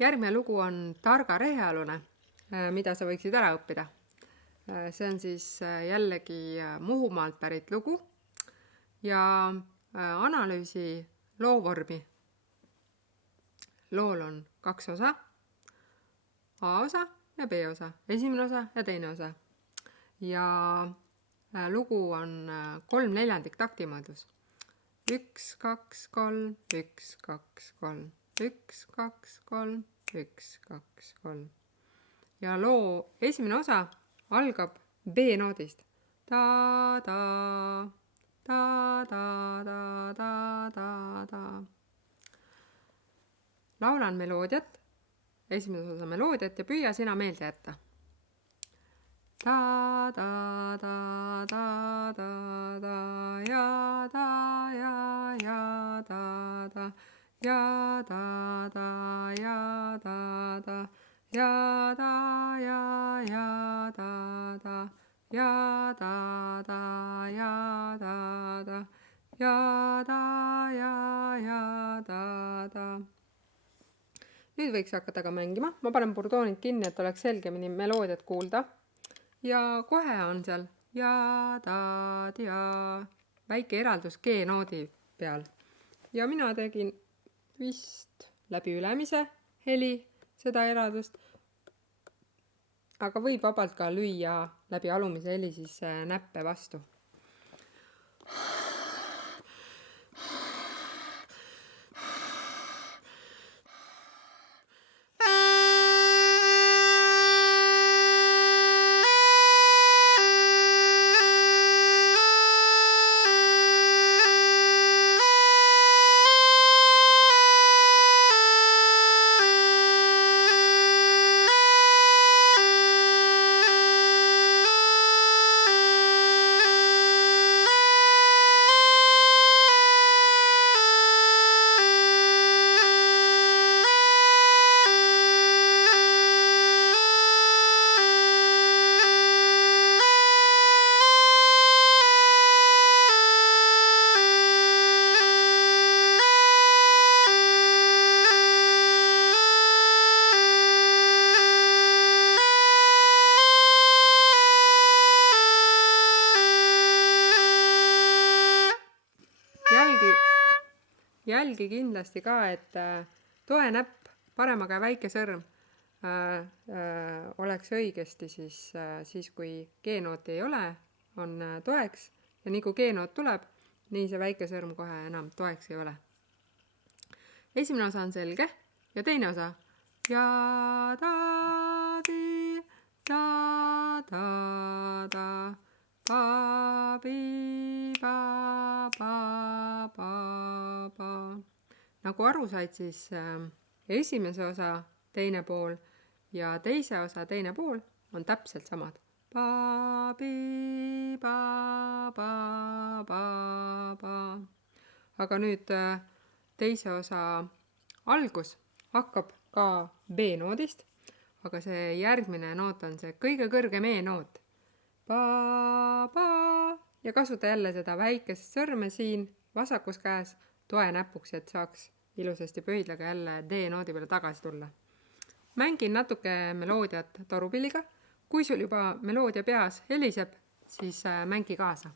Järgmine lugu on Targa rehealune, mida sa võiksid ära õppida. See on siis jällegi Muhumaalt pärit lugu ja analüüsi loovormi. Lool on 2 osa, A osa ja B osa, esimene osa ja teine osa. Ja lugu on 3/4 taktimõõdus. 1, 2, 3, 1, 2, 3, 1, 2, 3, 1, 2, 3. Ja loo esimene osa algab B-noodist. Ta, ta, ta, ta, ta, ta, ta, ta. Laulan meloodiat, esimese osa meloodiat ja püüa sina meelde jätta. Ta, ta, ta, ta, ta, ta, ja, ta, ja, ta, ta, ja, ta, ta, ja, ta, ta, ja, ta, ja, ta, ta, ja, ta, ta, ja, ta, ta, ja, ta, ja, ta, ta. Nüüd võiks hakata ka mängima. Ma panen burdoonid kinni, et oleks selgemini meloodiat kuulda. Ja kohe on seal ja, ta, ja väike eraldus G-noodi peal. Ja mina tegin vist läbi ülemise heli seda eraldust. Aga võib vabalt ka lüüa läbi alumise heli siis näppe vastu. Jälgi kindlasti ka, et toe näpp, parema käe väike sõrm oleks õigesti siis kui G-nooti ei ole, on toeks ja nii kui G-noot tuleb, nii see väike sõrm kohe enam toeks ei ole. Esimene osa on selge ja teine osa ja ta, di, ta, ta, ta, pa, bi, pa, pa, pa, pa. Nagu aru said, siis esimese osa teine pool ja teise osa teine pool on täpselt samad. Pa, bi, pa, pa, pa, pa. Aga nüüd teise osa algus hakkab ka B-noodist, aga see järgmine noot on see kõige kõrgem E-noot. Pa, pa. Ja kasuta jälle seda väikest sõrme siin vasakus käes toe näpuks, et saaks ilusasti pöidlaga jälle D-noodi peale tagasi tulla. Mängin natuke meloodiat torupilliga. Kui sul juba meloodia peas heliseb, siis mängi kaasa.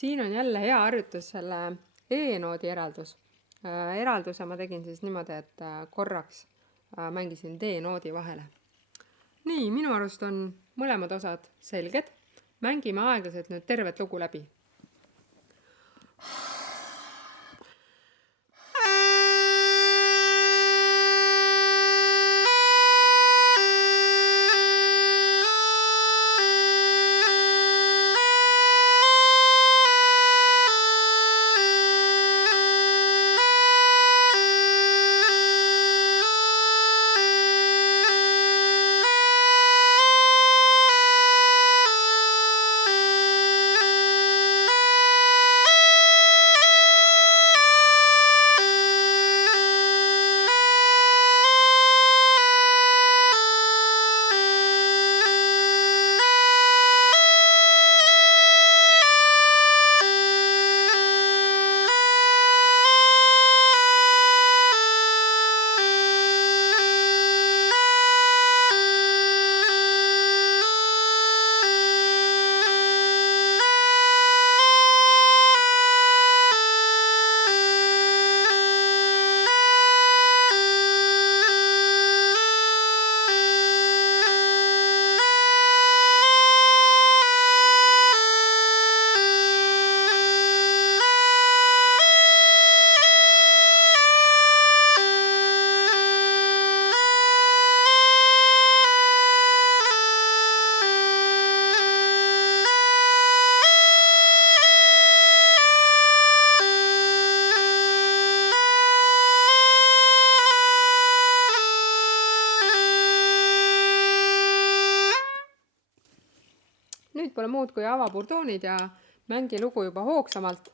Siin on jälle hea harjutus selle E-noodi eraldus. Eralduse ma tegin siis niimoodi, et korraks mängisin D-noodi vahele. Nii, minu arust on mõlemad osad selged. Mängime aeglaselt nüüd tervet lugu läbi. Nüüd pole muud kui ava burdoonid ja mängi lugu juba hoogsamalt.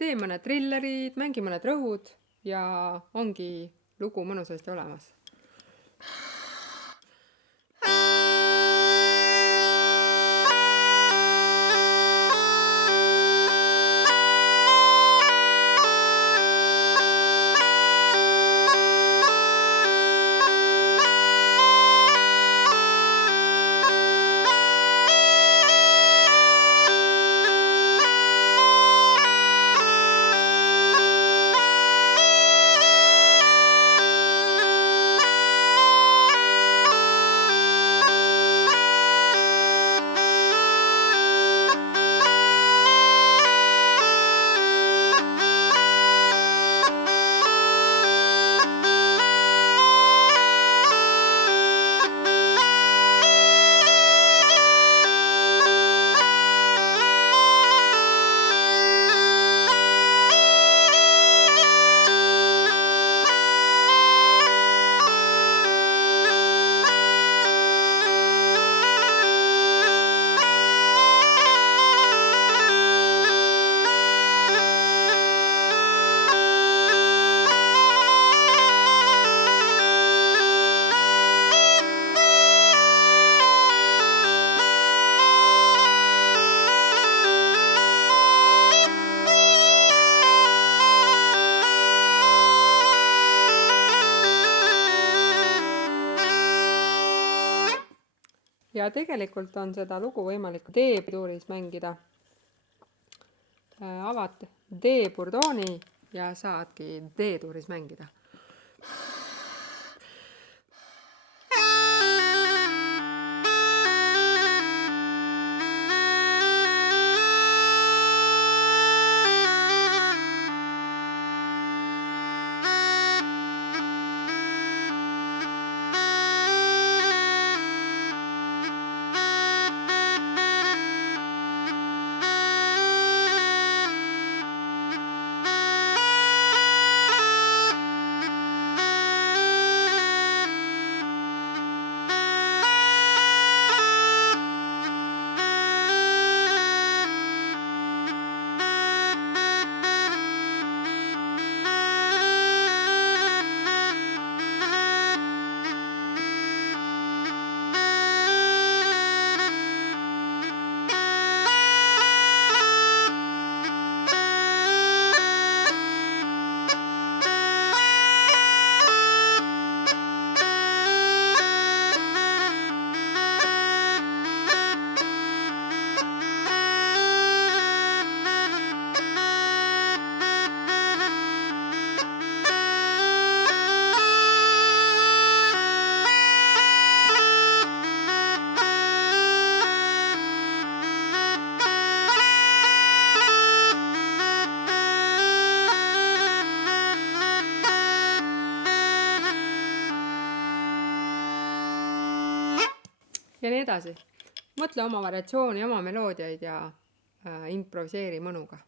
Tee mõned trillerid, mängi mõned rõhud ja ongi lugu mõnusasti olemas. Ja tegelikult on seda lugu võimalik D-tuuris mängida. Avad D-burdooni ja saadki D-tuuris mängida. ja nii edasi. Mõtle oma variatsiooni, oma meloodiaid ja improviseeri mõnuga.